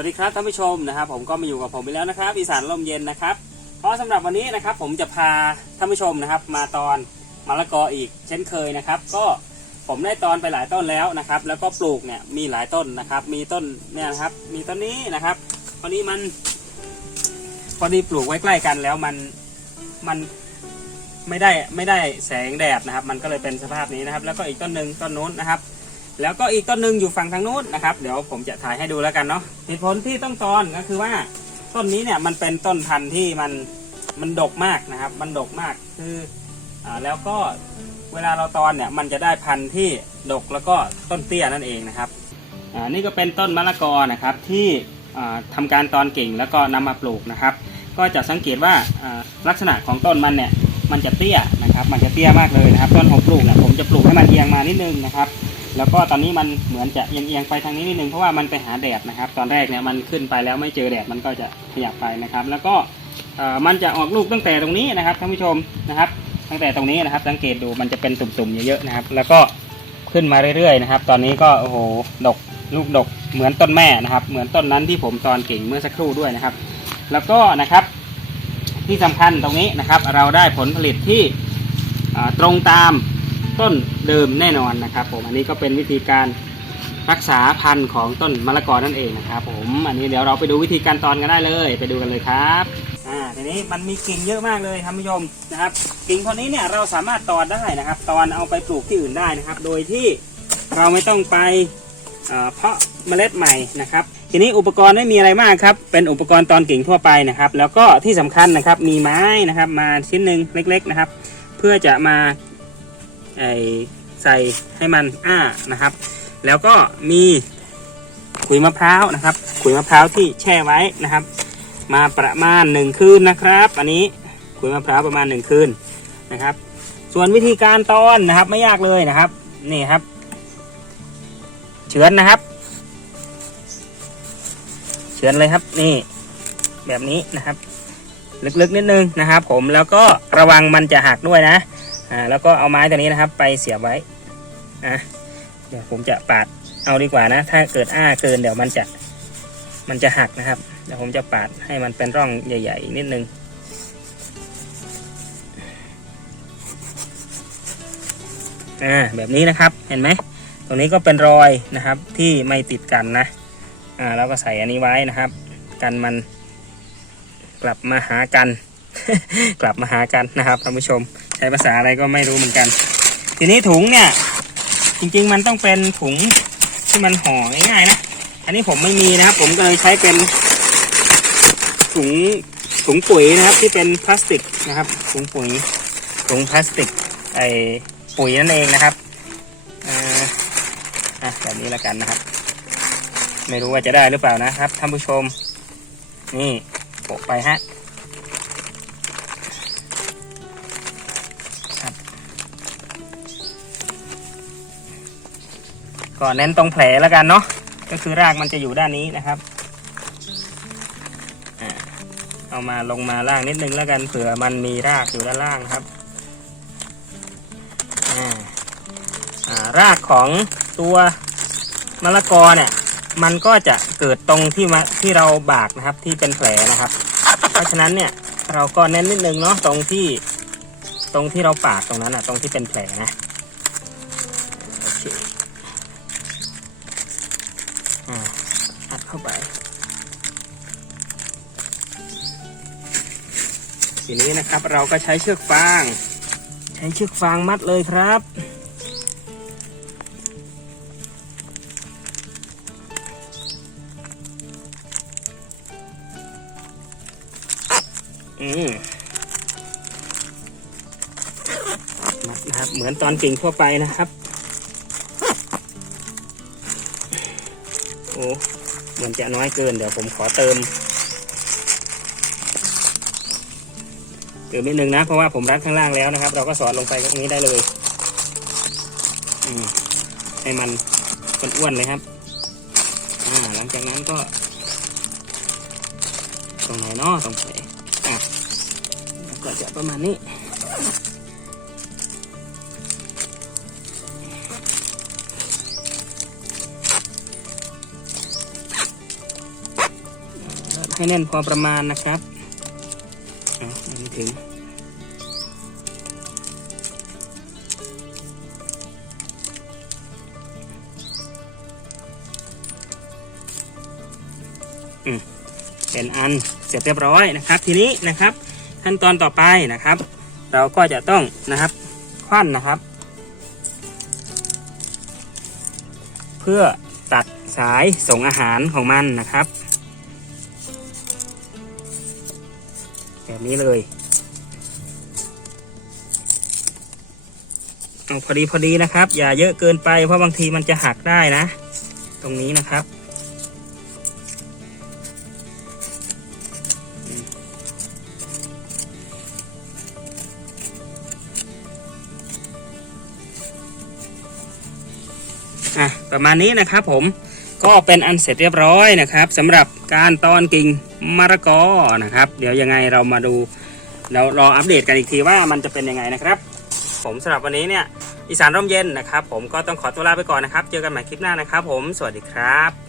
วัสดีครับท่านผู้ชมนะครับ ผมก็มาอยู่กับผมไปแล้วนะครับอีสานลมเย็นนะครับเพราะสำหรับวันนี้นะครับ ผมจะพาท่านผู้ชมนะครับ มาตอนมะละกออีก เช่นเคยนะครับ ก็ผมได้ตอนไปหลายต้นแล้วนะครับ แล้วก็ปลูกเนี่ยมีหลายต้นนะครับ มีต้นเนี่ยนะครับ มีต้นนี้นะครับตอนนี้มันพอดีปลูกไว้ใกล้กันแล้วมันมันไม่ได้ไม่ได้แสงแดดนะครับ มันก็เลยเป็นสภาพนี้นะครับ แล้วก็อีกต้นหนึ่งต้นนู้นนะครับ แล้วก็อีกต้นหนึ่งอยู่ฝั่งทางนู้นนะครับ เดี๋ยวผมจะถ่ายให้ดูแล้วกันเนาะเหตุผลที่ต้องตอนก็คือว่าต้นนี้เนี่ยมันเป็นต้นพันธุ์ที่มันมันดกมากนะครับ มันดกมากคืออ่าแล้วก็เวลาเราตอนเนี่ยมันจะได้พันธุ์ที่ดกแล้วก็ต้นเตี้ยนั่นเองนะครับอ่านี่ก็เป็นต้นมะละกอนะครับที่อ่าทำการตอนเก่งแล้วก็นำมาปลูกนะครับ ก็จะสังเกตว่าอ่าลักษณะของต้นมันเนี่ยมันจะเตี้ยนะครับ มันจะเตี้ยมากเลยนะครับ ต้นผมปลูกเนี่ยผมจะปลูกให้มันเอียงมานิดนึงนะครับ แล้วก็ตอนนี้มันเหมือนจะเอียงๆไปทางนี้นิดนึงเพราะว่ามันไปหาแดดนะครับ ตอนแรกเนี่ยมันขึ้นไปแล้วไม่เจอแดดมันก็จะขยับไปนะครับ แล้วก็มันจะออกลูกตั้งแต่ตรงนี้นะครับท่านผู้ชมนะครับ ตั้งแต่ตรงนี้นะครับ สังเกตดูมันจะเป็นตุ่มๆเยอะๆนะครับ แล้วก็ขึ้นมาเรื่อยๆนะครับ ตอนนี้ก็โอ้โหดกลูกดกเหมือนต้นแม่นะครับ เหมือนต้นนั้นที่ผมตอนเก่งเมื่อสักครู่ด้วยนะครับ แล้วก็นะครับ ที่สำคัญตรงนี้นะครับ เราได้ผลผลิตที่ตรงตาม ต้นเดิมแน่นอนนะครับ ผมอันนี้ก็เป็นวิธีการรักษาพันธุ์ของต้นมะละกอนั่นเองนะครับ ผม อันนี้เดี๋ยวเราไปดูวิธีการตอนกันได้เลย ไปดูกันเลยครับอ่าทีนี้มันมีกิ่งเยอะมากเลยท่านผู้ชมนะครับ กิ่งพวกนี้เนี่ยเราสามารถตอนได้นะครับ ตอนเอาไปปลูกที่อื่นได้นะครับ โดยที่เราไม่ต้องไปเอ่อเพาะเมล็ดใหม่นะครับ ทีนี้อุปกรณ์ไม่มีอะไรมากครับ เป็นอุปกรณ์ตอนกิ่งทั่วไปนะครับ แล้วก็ที่สำคัญนะครับมีไม้นะครับ มาชิ้นหนึ่งเล็ก ๆนะครับ เพื่อจะมา ไอใส่ให้มันอ้านะครับ แล้วก็มีขุยมะพร้าวนะครับ ขุยมะพร้าวที่แช่ไว้นะครับ มาประมาณหนึ่งคืนนะครับ อันนี้ขุยมะพร้าวประมาณหนึ่งคืนนะครับ ส่วนวิธีการตอนนะครับไม่ยากเลยนะครับนี่ครับ เฉือนนะครับ เฉือนเลยครับนี่ แบบนี้นะครับ ลึกๆนิดนึงนะครับ ผมแล้วก็ระวังมันจะหักด้วยนะ อ่าแล้วก็เอาไม้ตัวนี้นะครับ ไปเสียบไว้อะเดี๋ยวผมจะปาดเอาดีกว่านะ ถ้าเกิดอ้าเกินเดี๋ยวมันจะมันจะหักนะครับเดี๋ยวผมจะปาดให้มันเป็นร่องใหญ่ๆนิดนึงอ่าแบบนี้นะครับเห็นไหมตรงนี้ก็เป็นรอยนะครับที่ไม่ติดกันนะอ่าแล้วก็ใส่อันนี้ไว้นะครับ กันมันกลับมาหากัน กลับมาหากันนะครับท่านผู้ชม ใช้ภาษาอะไรก็ไม่รู้เหมือนกัน ทีนี้ถุงเนี่ย จริงๆมันต้องเป็นถุงที่มันห่อง่ายๆนะ อันนี้ผมไม่มีนะครับ ผมก็เลยใช้เป็นถุงถุงปุ๋ยนะครับที่เป็นพลาสติกนะครับ ถุงปุ๋ยถุงพลาสติกไอปุ๋ยนั่นเองนะครับอ่าอะแบบนี้แล้วกันนะครับ ไม่รู้ว่าจะได้หรือเปล่านะครับท่านผู้ชม นี่โปะไปฮะ ก็เน้นตรงแผลแล้วกันเนาะก็คือรากมันจะอยู่ด้านนี้นะครับเอามาลงมาล่างนิดนึงแล้วกันเผื่อมันมีรากอยู่ด้านล่างครับอ่ารากของตัวมะละกอเนี่ย มันก็จะเกิดตรงที่มาที่เราบากนะครับที่เป็นแผลนะครับ เพราะฉะนั้นเนี่ยเราก็เน้นนิดนึงเนาะตรงที่ตรงที่เราปาดตรงนั้นอะ ตรงที่เป็นแผลนะ อ่าอัดเข้าไป ทีนี้นะครับเราก็ใช้เชือกฟาง ใช้เชือกฟางมัดเลยครับอืมมัดนะครับเหมือนตอนกิ่งทั่วไปนะครับ อ้เหมือนจะน้อยเกินเดี๋ยวผมขอเติมเติมนิดนึงนะ เพราะว่าผมรัดข้างล่างแล้วนะครับ เราก็สอดลงไปตรงนี้ได้เลยให้มันอ้วนเลยครับ อ่า หลังจากนั้นก็ ตรงไหนเนาะตรงไหนอะแล้วก็จะประมาณนี้ ให้แน่นพอประมาณนะครับอะยังไม่ถึงเป็นอันเสร็จเรียบร้อยนะครับ ทีนี้นะครับ ขั้นตอนต่อไปนะครับ เราก็จะต้องนะครับคว้านนะครับ เพื่อตัดสายส่งอาหารของมันนะครับ แบบนี้เลยเอาพอดีพอดีนะครับ อย่าเยอะเกินไปเพราะบางทีมันจะหักได้นะ ตรงนี้นะครับ อะ ประมาณนี้นะครับผมก็เป็นอันเสร็จเรียบร้อยนะครับสำหรับการตอนกิ่ง มะละกอนะครับ เดี๋ยวยังไงเรามาดูเรารออัปเดตกันอีกทีว่ามันจะเป็นยังไงนะครับ ผมสำหรับวันนี้เนี่ยอีสานร่มเย็นนะครับ ผมก็ต้องขอตัวลาไปก่อนนะครับ เจอกันใหม่คลิปหน้านะครับ ผมสวัสดีครับ